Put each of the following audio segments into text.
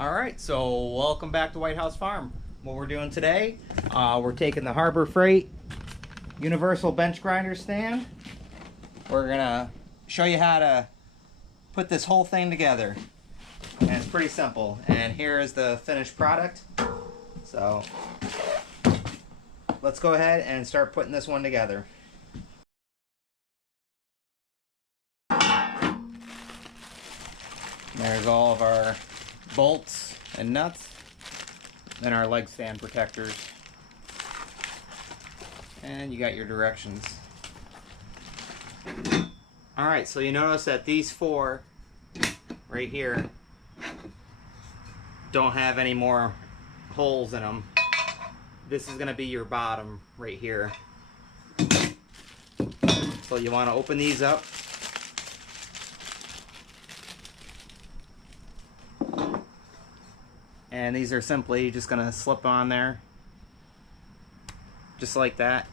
All right, so welcome back to White House Farm. What we're doing today, we're taking the Harbor Freight Universal Bench Grinder Stand. We're gonna show you how to put this whole thing together. And it's pretty simple. And here is the finished product. So let's go ahead and start putting this one together. There's all of our bolts and nuts, and our leg stand protectors, and you got your directions. Alright, so you notice that these four right here don't have any more holes in them. This is going to be your bottom right here. So you want to open these up. And these are simply just going to slip on there. Just like that.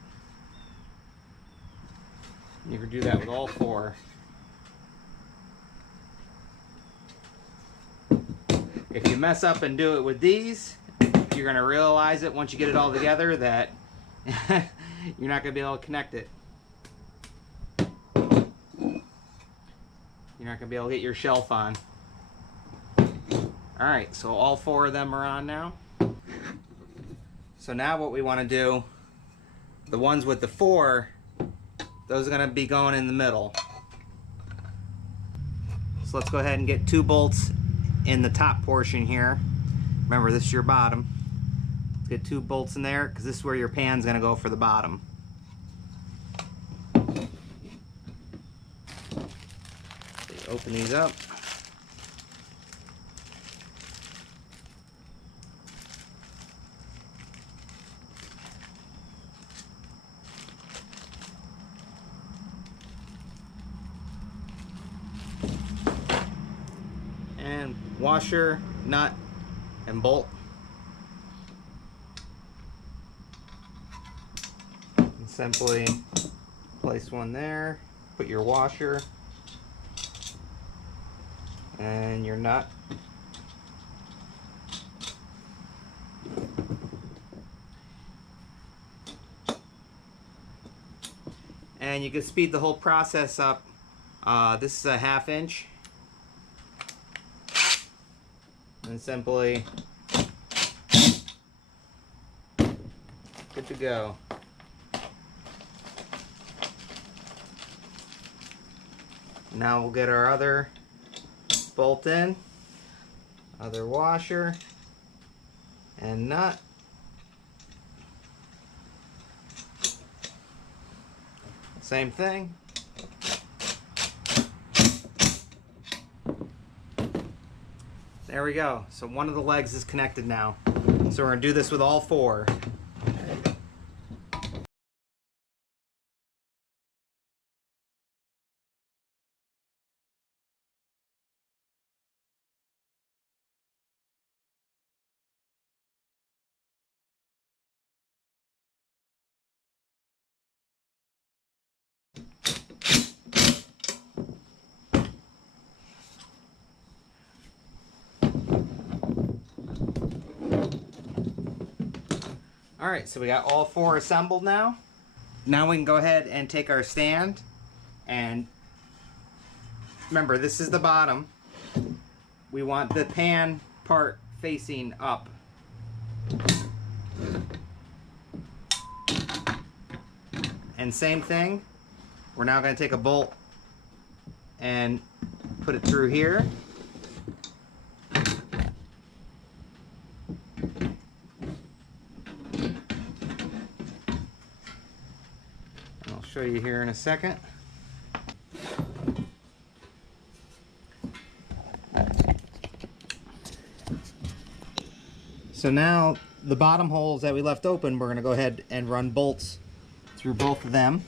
You can do that with all four. If you mess up and do it with these, you're going to realize it once you get it all together that you're not going to be able to connect it. You're not going to be able to get your shelf on. Alright, so all four of them are on now. So now what we want to do, the ones with the four, those are going to be going in the middle. So let's go ahead and get 2 bolts in the top portion here. Remember, this is your bottom. Get 2 bolts in there because this is where your pan's going to go for the bottom. So you open these up. And washer, nut, and bolt. And simply place one there, put your washer and your nut. And you can speed the whole process up. This is a 1/2 inch. And simply good to go. Now we'll get our other bolt in, other washer and nut. Same thing. There we go. So one of the legs is connected now. So we're going to do this with all four. Alright, so we got all four assembled now. Now we can go ahead and take our stand, and remember, this is the bottom. We want the pan part facing up. And same thing, we're now going to take a bolt and put it through here. Show you here in a second. So now the bottom holes that we left open, we're going to go ahead and run bolts through both of them.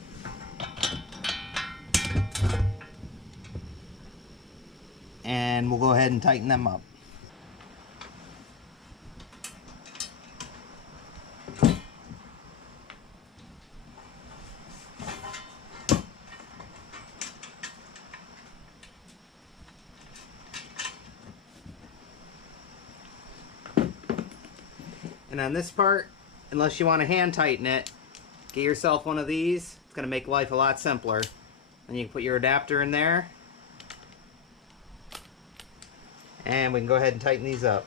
And we'll go ahead and tighten them up. And on this part, unless you want to hand tighten it, get yourself one of these. It's going to make life a lot simpler. Then you can put your adapter in there. And we can go ahead and tighten these up.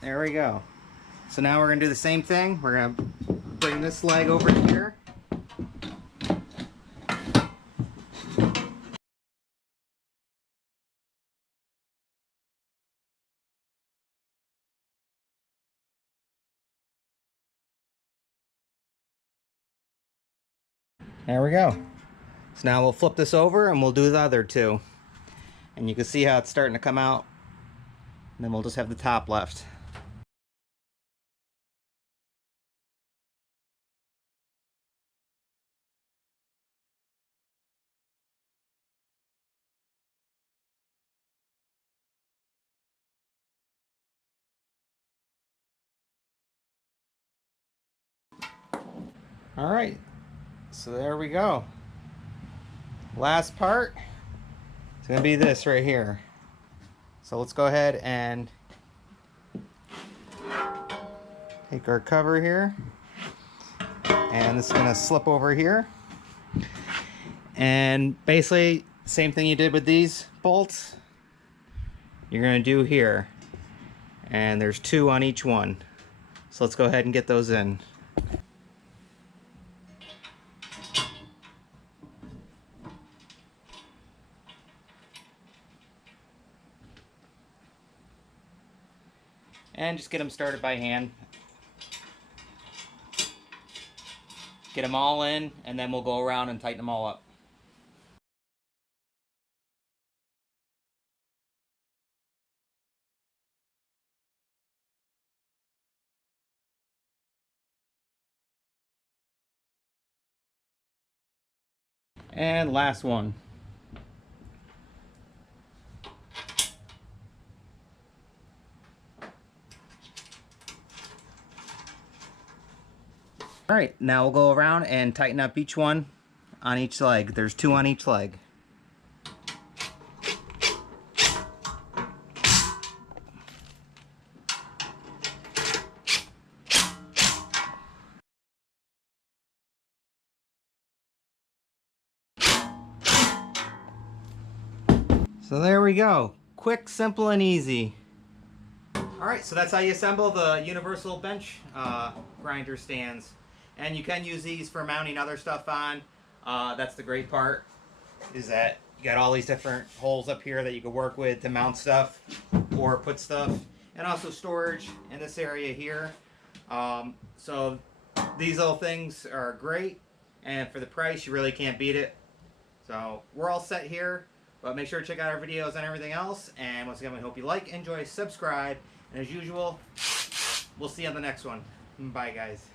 There we go. So now we're going to do the same thing. We're going to bring this leg over here. There we go. So now we'll flip this over and we'll do the other two. And you can see how it's starting to come out. And then we'll just have the top left. All right, so there we go. Last part, it's gonna be this right here. So let's go ahead and take our cover here, and this is gonna slip over here. And basically, same thing you did with these bolts, you're gonna do here. And there's 2 on each one. So let's go ahead and get those in. And just get them started by hand. Get them all in, and then we'll go around and tighten them all up. And last one. All right, now we'll go around and tighten up each one on each leg. There's 2 on each leg. So there we go. Quick, simple, and easy. All right, so that's how you assemble the universal bench grinder stands. And you can use these for mounting other stuff on. That's the great part, is that you got all these different holes up here that you can work with to mount stuff or put stuff. And also storage in this area here. So these little things are great. And for the price, you really can't beat it. So we're all set here. But make sure to check out our videos and everything else. And once again, we hope you like, enjoy, subscribe. And as usual, we'll see you on the next one. Bye, guys.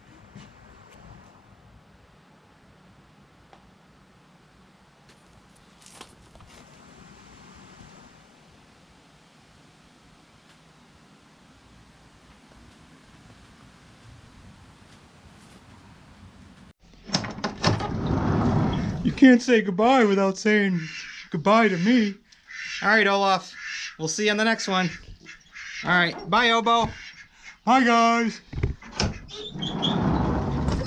You can't say goodbye without saying goodbye to me. All right, Olaf. We'll see you on the next one. All right. Bye, Obo. Hi, guys.